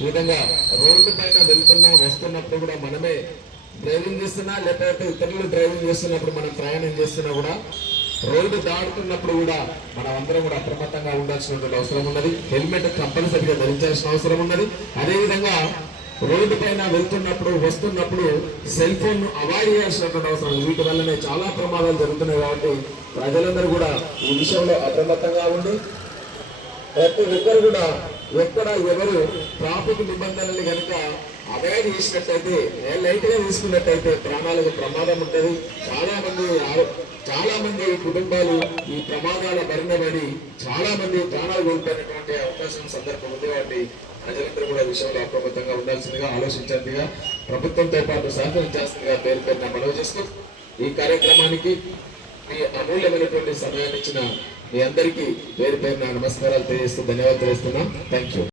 ఈ విధంగా రోడ్డు పైన వెళ్తున్నా వస్తున్నప్పుడు కూడా మనమే డ్రైవింగ్ చేస్తున్నా లేకపోతే ఇతరులు డ్రైవింగ్ చేస్తున్నప్పుడు మనం ప్రయాణం చేస్తున్నా కూడా రోడ్డు దాటుతున్నప్పుడు కూడా మనం అందరం కూడా అప్రమత్తంగా ఉండాల్సినటువంటి అవసరం ఉన్నది. హెల్మెట్ కంపల్సరిగా ధరించాల్సిన అవసరం ఉన్నది. అదేవిధంగా రోడ్డు పైన వెళ్తున్నప్పుడు వస్తున్నప్పుడు సెల్ ఫోన్ అవాయిడ్ చేయాల్సినటువంటి అవసరం. వీటి వల్లనే చాలా ప్రమాదాలు జరుగుతున్నాయి. కాబట్టి ప్రజలందరూ కూడా ఈ విషయంలో అప్రమత్తంగా ఉండి ప్రతి ఒక్కరు కూడా ఎక్కడ ఎవరు ట్రాఫిక్ నిబంధనల్ని కనుక అవాయిడ్ చేసినట్టయితే లైట్ గా తీసుకున్నట్టయితే ప్రాణాలకు ప్రమాదం ఉంటుంది. చాలా మంది కుటుంబాలు ఈ ప్రమాదాల బారిన పడి చాలా మంది ప్రాణాలు కోల్పోయినటువంటి అవకాశం సందర్భం ఉంది. కాబట్టి ప్రజలందరూ కూడా విషయంలో అప్రమత్తంగా ఉండాల్సిందిగా ఆలోచించాల్సిందిగా ప్రభుత్వంతో పాటు సహకరించాల్సిందిగా పేరు పేరున మనవి చేస్తూ ఈ కార్యక్రమానికి మీ అమూల్యమైనటువంటి సమయాన్ని ఇచ్చిన మీ అందరికీ పేరు పేరున నమస్కారాలు తెలియజేస్తూ ధన్యవాదాలు తెలుస్తున్నాం. Thank you.